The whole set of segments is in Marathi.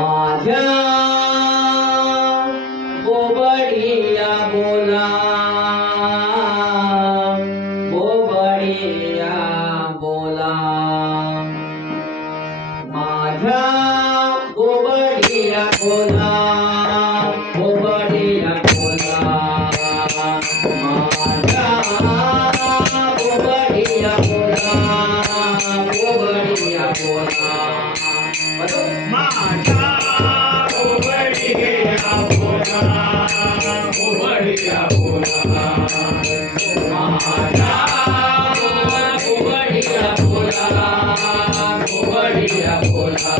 माझ्या बोबडिया बोला बोबडिया बोला माझ्या बोबडिया बोला बोबडिया बोला माझ्या बोबडिया बोला बोबडिया बोला माझ्या बोबडिया बोला बोबडिया बोला माझ्या बोबडिया बोला बोबडिया बोला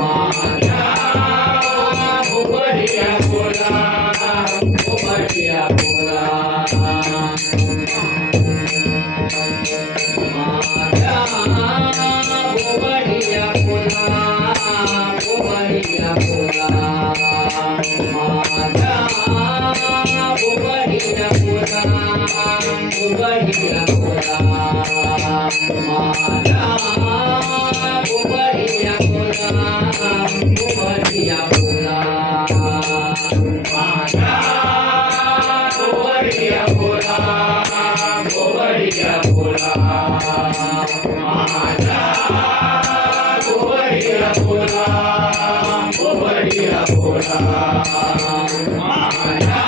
माझ्या बोबडिया बोला बोबडिया बोला माझ्या बोबडिया बोला बोबडिया बोला माझ्या बोबडिया बोला बोबडिया बोला माझ्या बोबडिया बोला बोबडिया बोला माझ्या बोबडिया बोला बोबडिया बोला माझ्या बोबडिया बोला बोबडिया बोला माझ्या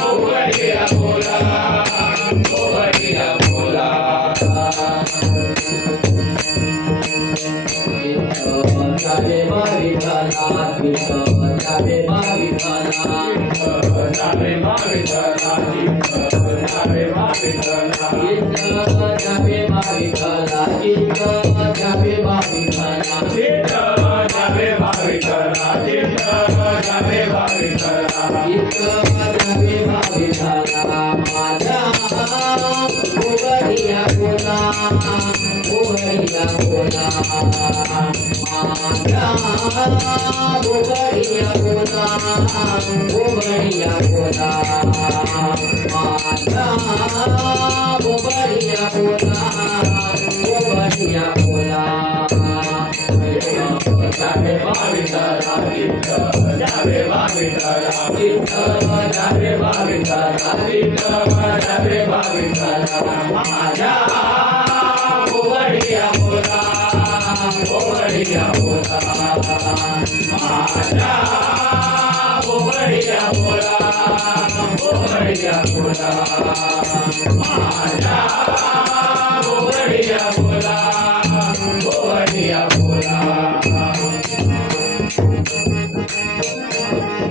बोबडिया बोला बोबडिया बोला जावे बाविठाला जावे बाविठाला जावे बाविठाला जावे बाविठाला जावे बाविठाला जावे बाविठाला जावे बाविठाला जावे बाविठाला जावे बाविठाला माझ्या बोबडिया बोला बोबडिया बोला माझ्या बोबडिया बोला बोबडिया बोला माझ्या बोबडिया बोला बोबडिया बोला जावे बाविठाला जावे बाविठाला जावे बाविठाला जावे बाविठाला माझ्या बोबडिया बोला बोबडिया बोला माझ्या बोबडिया बोला बोबडिया बोला माझ्या बोबडिया बोला बोबडिया बोला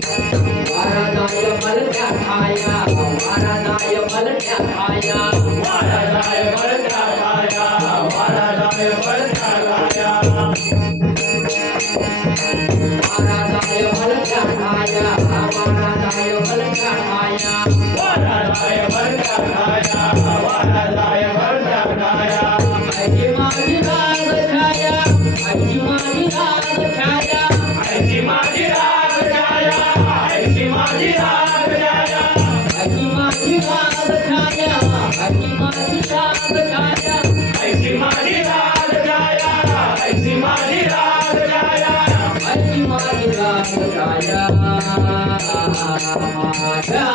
वारादाय मलक्या आया वारादाय मलक्या आया वारादाय मलक्या आया वारादाय मलक्या आया वारादाय मलक्या आया वारादाय मलक्या आया वारादाय मलक्या आया वारादाय मलक्या आया ऐकी माझी राग छाया ऐकी माझी राग छाया ऐशी माझी राग छाया ऐशी माझी राग छाया ऐकी माझी राग छाया ऐकी माझी राग छाया ऐशी माझी राग छाया ऐशी माझी राग छाया ऐकी माझी राग छाया माझ्या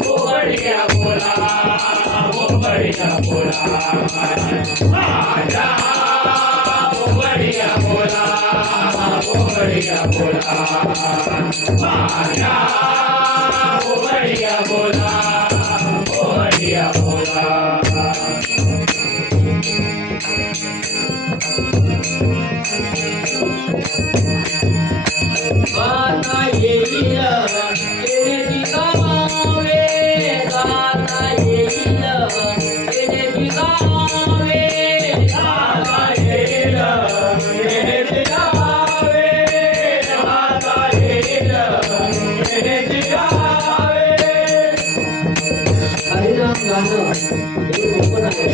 बोबडिया बोला बोबडिया बोला माझ्या बोबडिया बोला बोबडिया बोला माझ्या बोबडिया बोला बोबडिया बोला गाता येईल तेरे ठिकावे गाता येईल तेरे ठिकावे गाता येईल तेरे गावे गाता येईल तेरे गावे हरिनाम गाणं हे ओपन आहे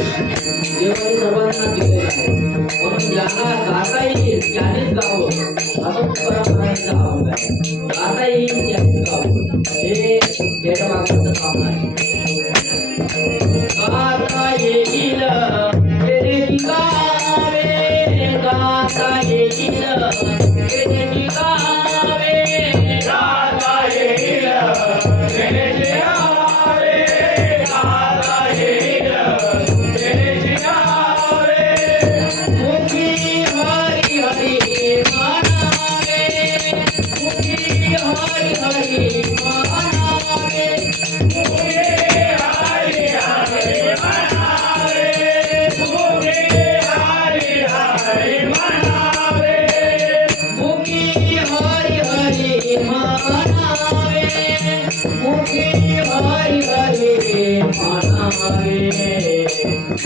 देवाने सर्वांना दिलेलं आहे म्हणून ज्यांना गाता येईल त्यानेच गावं असं परंपरांचा भाव आहे गाता येईल त्यानेच गावं हे मागचं काम आहे गाता येईल तेरे ठिकावे गाता येईल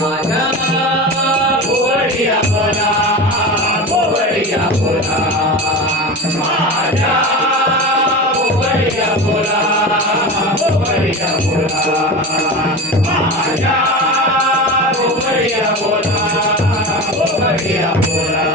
माझ्या गोवडिया बोला गोवडिया बोला माझ्या गोवडिया बोला गोवडिया बोला माझ्या गोवडिया बोला गोवडिया बोला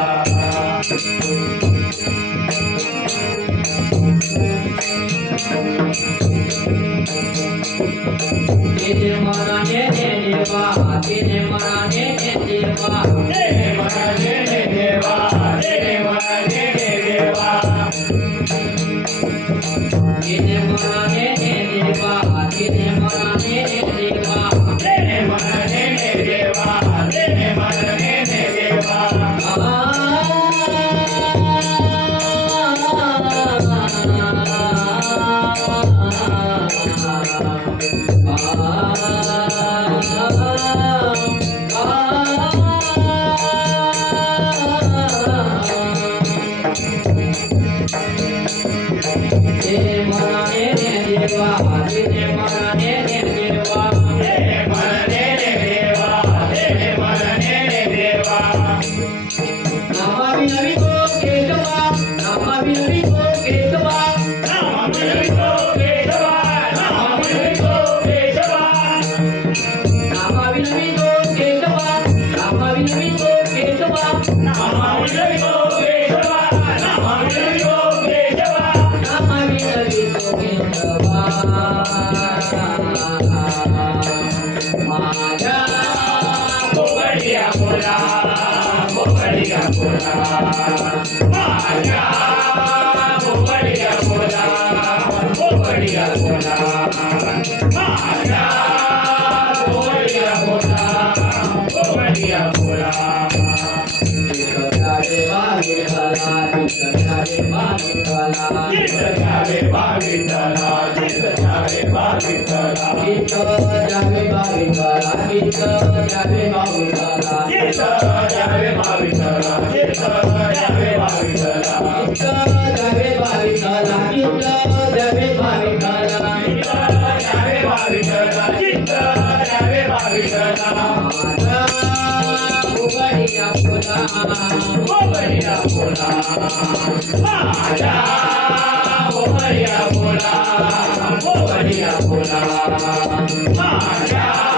तेरे मनाने देवा तेरे मनाने देवा तेरे मनाने देवा तेरे मनाने देवा तेरे मनाने देवा तेरे मनाने देवा तेरे मनाने देवा तेरे मनाने देवा तेरे मनाने देवा तेरे मनाने देवा तेरे मनाने देवा तेरे मनाने देवा नामावी नवी तो केशवा नामावी नवी तो केशवा नामाविलवी तो केशवा नामाविलवी तो केशवा नामावी नवी तो केशवा नामावी नवी तो केशवा नामाविलवी तो केशवा नामाविलवी तो केशवा नामावी नवी तो केशवा माझ्या गोवडिया बोला गोवडिया बोला माझ्या गोवडिया बोला गोवडिया बोला माझ्या गोवडिया बोला गोवडिया बोला देवा विठला देवा विठला जित जावे भावितला जित जावे भावितला गीत जावे भावितला गीत जावे भावितला जित जावे भावितला जित जावे भावितला गीत जावे भावितला गीत जावे भावितला जित जावे भावितला जित जावे भावितला माझा उघडिया फुला गोवडिया बोला माझ्या गोवडिया बोला गोवडिया बोला माझ्या